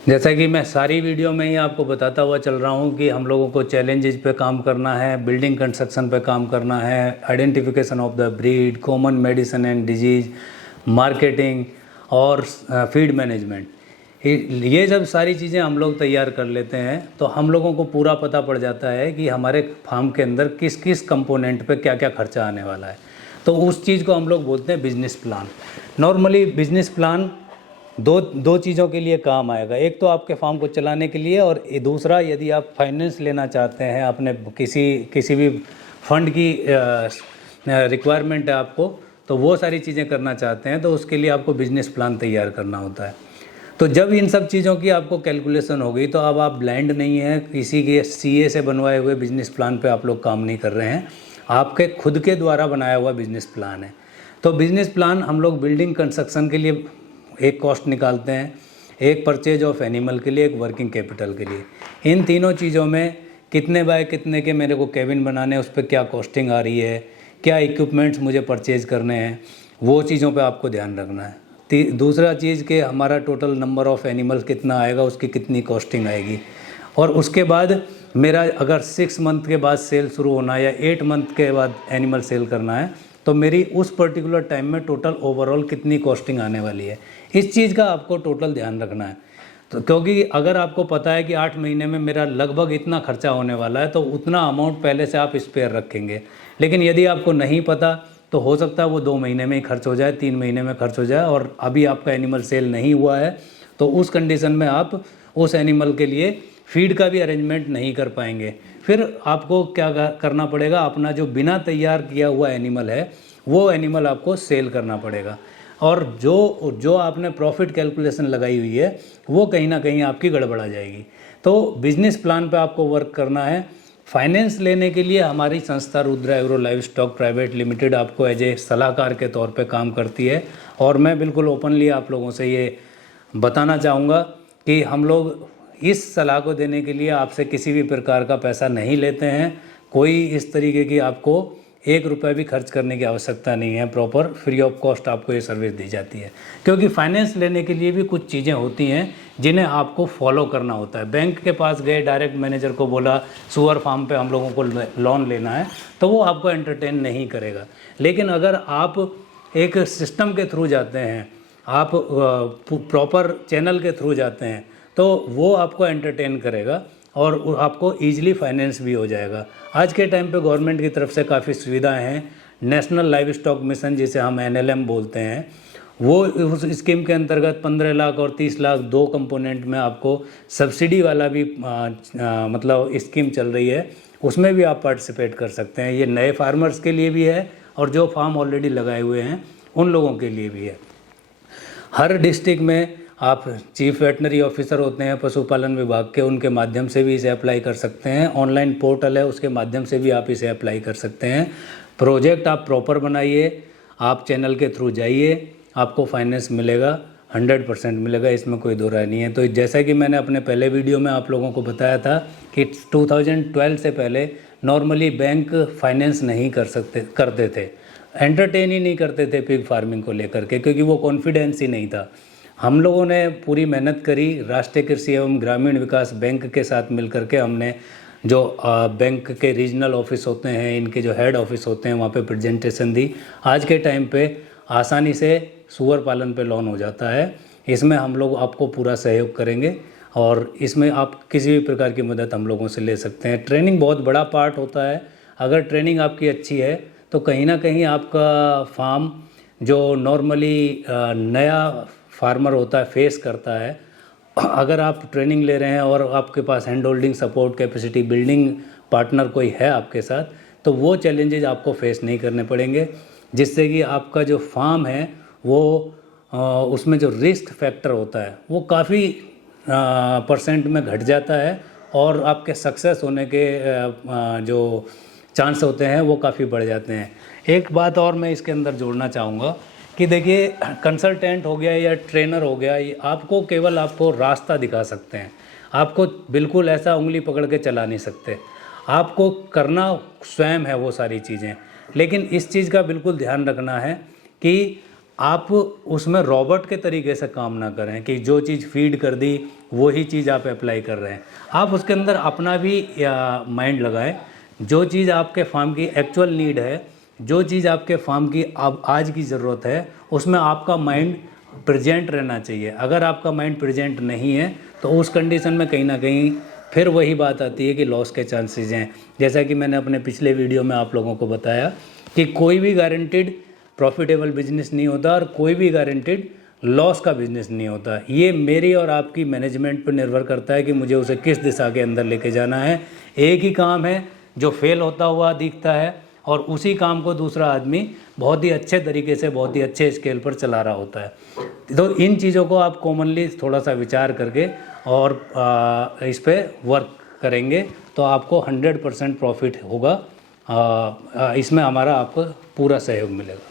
जैसा कि मैं सारी वीडियो में ही आपको बताता हुआ चल रहा हूँ कि हम लोगों को चैलेंजेस पे काम करना है, बिल्डिंग कंस्ट्रक्शन पे काम करना है, identification of the breed, common medicine and disease, marketing और फीड मैनेजमेंट। ये जब सारी चीज़ें हम लोग तैयार कर लेते हैं तो हम लोगों को पूरा पता पड़ जाता है कि हमारे फार्म के अंदर किस किस कंपोनेंट पे क्या क्या खर्चा आने वाला है। तो उस चीज़ को हम लोग बोलते हैं business plan. Normally business plan दो चीज़ों के लिए काम आएगा। एक तो आपके फार्म को चलाने के लिए, और दूसरा यदि आप फाइनेंस लेना चाहते हैं, अपने किसी भी फंड की रिक्वायरमेंट है आपको, तो वो सारी चीज़ें करना चाहते हैं तो उसके लिए आपको बिजनेस प्लान तैयार करना होता है। तो जब इन सब चीज़ों की आपको कैलकुलेशन हो गई तो अब आप ब्लाइंड नहीं हैं, किसी के सीए से बनवाए हुए बिजनेस प्लान पे आप लोग काम नहीं कर रहे हैं, आपके खुद के द्वारा बनाया हुआ बिजनेस प्लान है। तो बिजनेस प्लान हम लोग बिल्डिंग कंस्ट्रक्शन के लिए एक कॉस्ट निकालते हैं, एक परचेज ऑफ एनिमल के लिए, एक वर्किंग कैपिटल के लिए। इन तीनों चीज़ों में कितने बाय कितने के मेरे को केबिन बनाने हैं, उस पर क्या कॉस्टिंग आ रही है, क्या इक्विपमेंट्स मुझे परचेज करने हैं, वो चीज़ों पे आपको ध्यान रखना है। दूसरा चीज़ कि हमारा टोटल नंबर ऑफ़ एनिमल्स कितना आएगा, उसकी कितनी कॉस्टिंग आएगी। और उसके बाद मेरा अगर 6 मंथ के बाद सेल शुरू होना है या 8 मंथ के बाद एनिमल सेल करना है, तो मेरी उस पर्टिकुलर टाइम में टोटल ओवरऑल कितनी कॉस्टिंग आने वाली है, इस चीज़ का आपको टोटल ध्यान रखना है। तो क्योंकि अगर आपको पता है कि 8 महीने में मेरा लगभग इतना खर्चा होने वाला है तो उतना अमाउंट पहले से आप स्पेयर रखेंगे। लेकिन यदि आपको नहीं पता तो हो सकता है वो 2 महीने में ही खर्च हो जाए, 3 महीने में खर्च हो जाए, और अभी आपका एनिमल सेल नहीं हुआ है तो उस कंडीशन में आप उस एनिमल के लिए फीड का भी अरेंजमेंट नहीं कर पाएंगे। फिर आपको क्या करना पड़ेगा, अपना जो बिना तैयार किया हुआ एनिमल है वो एनिमल आपको सेल करना पड़ेगा, और जो आपने प्रॉफिट कैलकुलेशन लगाई हुई है वो कहीं ना कहीं आपकी गड़बड़ा जाएगी। तो बिजनेस प्लान पे आपको वर्क करना है। फाइनेंस लेने के लिए हमारी संस्था Rudra agro live stock private limited आपको एज ए सलाहकार के तौर पे काम करती है, और मैं बिल्कुल ओपनली आप लोगों से ये बताना चाहूँगा कि हम लोग इस सलाह को देने के लिए आपसे किसी भी प्रकार का पैसा नहीं लेते हैं। कोई इस तरीके की आपको 1 रुपये भी खर्च करने की आवश्यकता नहीं है, प्रॉपर फ्री ऑफ कॉस्ट आपको ये सर्विस दी जाती है। क्योंकि फाइनेंस लेने के लिए भी कुछ चीज़ें होती हैं जिन्हें आपको फॉलो करना होता है। बैंक के पास गए, डायरेक्ट मैनेजर को बोला सुअर फार्म पे हम लोगों को लोन लेना है, तो वो आपको एंटरटेन नहीं करेगा। लेकिन अगर आप एक सिस्टम के थ्रू जाते हैं, आप प्रॉपर चैनल के थ्रू जाते हैं, तो वो आपको एंटरटेन करेगा और आपको ईजिली फाइनेंस भी हो जाएगा। आज के टाइम पे गवर्नमेंट की तरफ से काफ़ी सुविधाएं हैं। नेशनल लाइव स्टॉक मिशन, जिसे हम NLM बोलते हैं, वो उस स्कीम के अंतर्गत 15 लाख और 30 लाख 2 कंपोनेंट में आपको सब्सिडी वाला भी मतलब स्कीम चल रही है, उसमें भी आप पार्टिसिपेट कर सकते हैं। ये नए फार्मर्स के लिए भी है और जो फार्म ऑलरेडी लगाए हुए हैं उन लोगों के लिए भी है। हर डिस्ट्रिक्ट में आप चीफ वेटनरी ऑफिसर होते हैं पशुपालन विभाग के, उनके माध्यम से भी इसे अप्लाई कर सकते हैं। ऑनलाइन पोर्टल है, उसके माध्यम से भी आप इसे अप्लाई कर सकते हैं। प्रोजेक्ट आप प्रॉपर बनाइए, आप चैनल के थ्रू जाइए, आपको फाइनेंस मिलेगा, 100% मिलेगा, इसमें कोई दो राय नहीं है। तो जैसा कि मैंने अपने पहले वीडियो में आप लोगों को बताया था कि 2012 से पहले नॉर्मली बैंक फाइनेंस नहीं करते थे, एंटरटेन ही नहीं करते थे पिग फार्मिंग को लेकर के, क्योंकि वो कॉन्फिडेंस ही नहीं था। हम लोगों ने पूरी मेहनत करी, राष्ट्रीय कृषि एवं ग्रामीण विकास बैंक के साथ मिलकर के हमने जो बैंक के रीजनल ऑफिस होते हैं, इनके जो हेड ऑफिस होते हैं, वहाँ पे प्रेजेंटेशन दी। आज के टाइम पे आसानी से सुअर पालन पे लोन हो जाता है। इसमें हम लोग आपको पूरा सहयोग करेंगे और इसमें आप किसी भी प्रकार की मदद हम लोगों से ले सकते हैं। ट्रेनिंग बहुत बड़ा पार्ट होता है। अगर ट्रेनिंग आपकी अच्छी है तो कहीं ना कहीं आपका फार्म जो नॉर्मली नया फार्मर होता है फेस करता है, अगर आप ट्रेनिंग ले रहे हैं और आपके पास hand holding support capacity building partner कोई है आपके साथ, तो वो चैलेंजेस आपको फेस नहीं करने पड़ेंगे, जिससे कि आपका जो फार्म है वो उसमें जो रिस्क फैक्टर होता है वो काफ़ी % में घट जाता है और आपके सक्सेस होने के जो चांस होते हैं वो काफ़ी बढ़ जाते हैं। एक बात और मैं इसके अंदर जोड़ना चाहूँगा कि देखिए, कंसल्टेंट हो गया या ट्रेनर हो गया, ये आपको रास्ता दिखा सकते हैं, आपको बिल्कुल ऐसा उंगली पकड़ के चला नहीं सकते। आपको करना स्वयं है वो सारी चीज़ें। लेकिन इस चीज़ का बिल्कुल ध्यान रखना है कि आप उसमें रोबोट के तरीके से काम ना करें कि जो चीज़ फीड कर दी वही चीज़ आप अप्लाई कर रहे हैं। आप उसके अंदर अपना भी माइंड लगाएं। जो चीज़ आपके फार्म की एक्चुअल नीड है, जो चीज़ आपके फार्म की अब आज की ज़रूरत है, उसमें आपका माइंड प्रेजेंट रहना चाहिए। अगर आपका माइंड प्रेजेंट नहीं है तो उस कंडीशन में कहीं ना कहीं फिर वही बात आती है कि लॉस के चांसेस हैं। जैसा कि मैंने अपने पिछले वीडियो में आप लोगों को बताया कि कोई भी गारंटीड प्रॉफिटेबल बिजनेस नहीं होता और कोई भी गारंटीड लॉस का बिजनेस नहीं होता। ये मेरी और आपकी मैनेजमेंट पर निर्भर करता है कि मुझे उसे किस दिशा के अंदर लेके जाना है। एक ही काम है जो फेल होता हुआ दिखता है और उसी काम को दूसरा आदमी बहुत ही अच्छे तरीके से, बहुत ही अच्छे स्केल पर चला रहा होता है। तो इन चीज़ों को आप कॉमनली थोड़ा सा विचार करके और इस पर वर्क करेंगे तो आपको 100% प्रॉफिट होगा। इसमें हमारा आपको पूरा सहयोग मिलेगा।